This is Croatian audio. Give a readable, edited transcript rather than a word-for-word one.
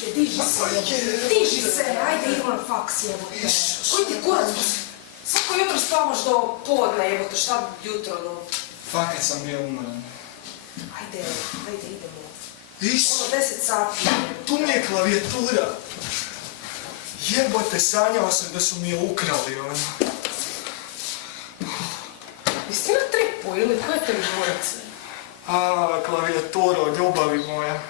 Ajde, diži se, ajde, imam faks, jebote. Koji ti kurac, svako jutro spavaš do podne, jebote, šta jutro do... Fakat sam bio umoran. Ajde, idemo. Iš, 10 sati. tu mi je klavijatura. Jebote, sanjao sam da su mi je ukrali, ono. Jesi ti na tripu ili koje te žurice? Klavijatura od ljubavi moja.